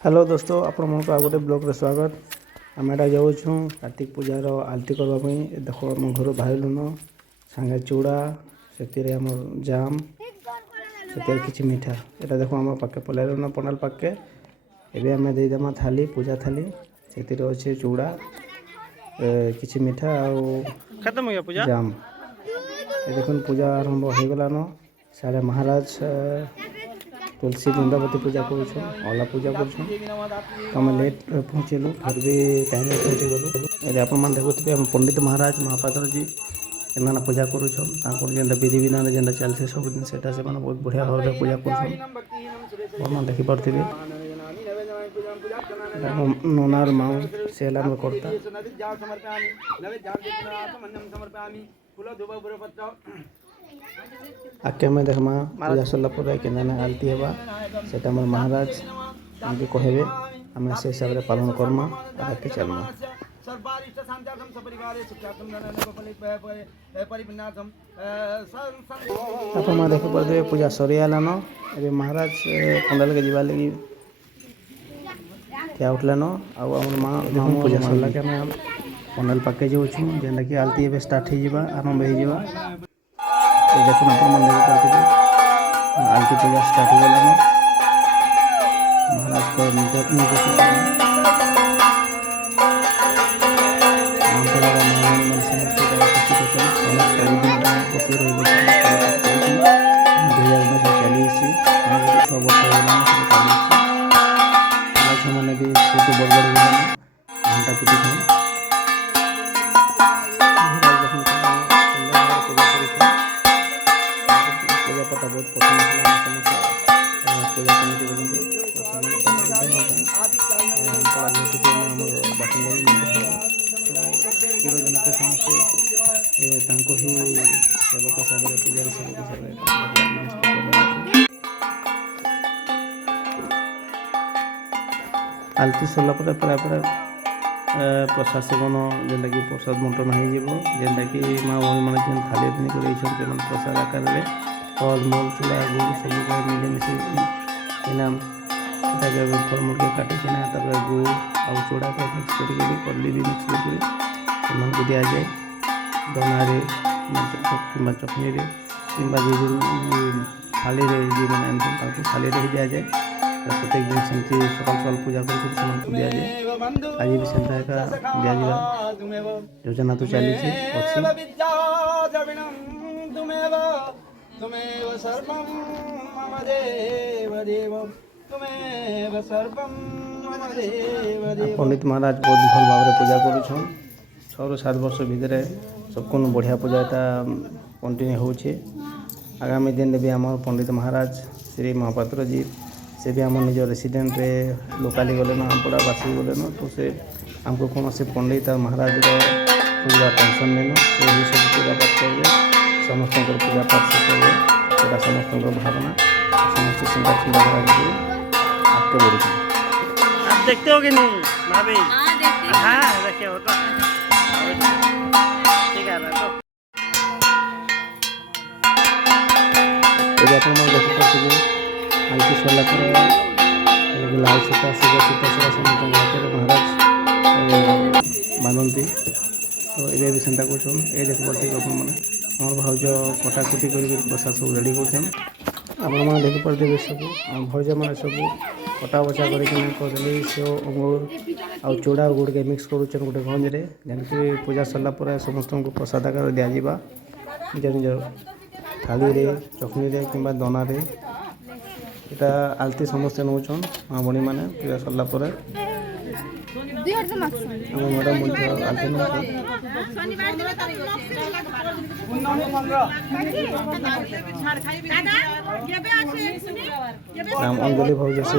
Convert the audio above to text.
Hello दोस्तों आपण मन को आ गोटे ब्लॉग रे स्वागत। आम एटा जाऊँ कार्तिक पूजार आलती करने। देख आम घर बाहरलुन सांगे चूड़ा से आम जाम से किसी मिठा एटा देख आम पाके पलैलुन पंडाल पाके एवं आम देदेमा थाली पूजा थाली से अच्छे चूड़ा किसी मिठा आ जाम देख पूजा आरंभ हो गलान। साढ़े महाराज तुलसी वृंदावती पूजा करा पूजा कर लेट पहुँचलु फिर भी टाइम पहुँची गलु। ये आप देखुए पंडित महाराज महापात्र जी से पूजा कर विधि विधान जेनटा चलते सब दिन से बहुत बढ़िया भाव में पूजा कर देखिपे ननार माऊ से करता आके में देखमा पूजा सरला के आलती हेबा सेटा हमर महाराज आगे कहबे आम से हिसाब से पालन करमा आगे चलमा। आप देख पारे पूजा सरीगलान। ए महाराज पंडाल के जीवा लगी क्या उठलान आम पूजा सरला के आम पंडाल पाके जाऊँ जेनटा कि आलती एवं स्टार्ट हो आरंभ हो देखो आप देखिए आलती पूजा स्टार्ट हो गलान। महाराज को घंटा पिटी पूजा पटा बहुत पसंद पूजा कमिटी समस्ते ही सेवक हिसाब से पूजा सेवक आलती सरला प्राय प्राय प्रसाद सेवन जेनटा कि प्रसाद बंटन होटा कि माँ भौणी मैंने थाली पिनी कर प्रसाद आकार में फल मूल चूड़ा गुड़ सब मिलेमिशे इनाम फलमूल के काटिना गुड़ आ चूड़ा को मिक्स कर कदली भी मिक्स कर दि जाए दनारे कि चटनी कि थाली जी थाली ही दि जाए प्रत्येक दिन सेमती सकाल सकाल पूजा कर दि जाए। आज भी सेमता दिजा योजना तो चली पंडित महाराज बहुत भल भाव पूजा कर 6 ରୁ 7 वर्ष भितर सबको बढ़िया पूजा कंटिन्यू हो। आगामी दिन भी आम पंडित महाराज श्री महापात्र जी से भी आम निज रेसिडेंट रे लोकाली गलेन आमपड़ा बासी गलेन तो से आमको कौन से पंडित महाराज पूरा टेंशन लेन से ही सब पूजा पाठ करेंगे समस्त पूजा पाठ से करेंगे सेटा समस्त भावना समस्त चिंता चिंता आगे बढ़ आप देखते हो कि नहीं भाभी? हाँ देखिए हो तो ठीक है देखिए आलती सरला लाल सीता शिव सीता से समस्त महाराज बांधती तो ये भी सेंटा कर देख पारे आप भाज कटाकुटी कर प्रसाद सब रेडी कर देख पारे सब भौज मैंने सब कटा बचा करदी सेव अंगूर आ चूड़ा गुड़ के मिक्स कर गोटे गंजे जमीन पूजा सरला समस्त को प्रसाद आकार दिज्व निज निज थाली रे चकनी रे कि दनारे इटा आलती समस्ते नौन माँ भणी मैंने पूजा सरला मैडम आलती अंजलि भाव जैसे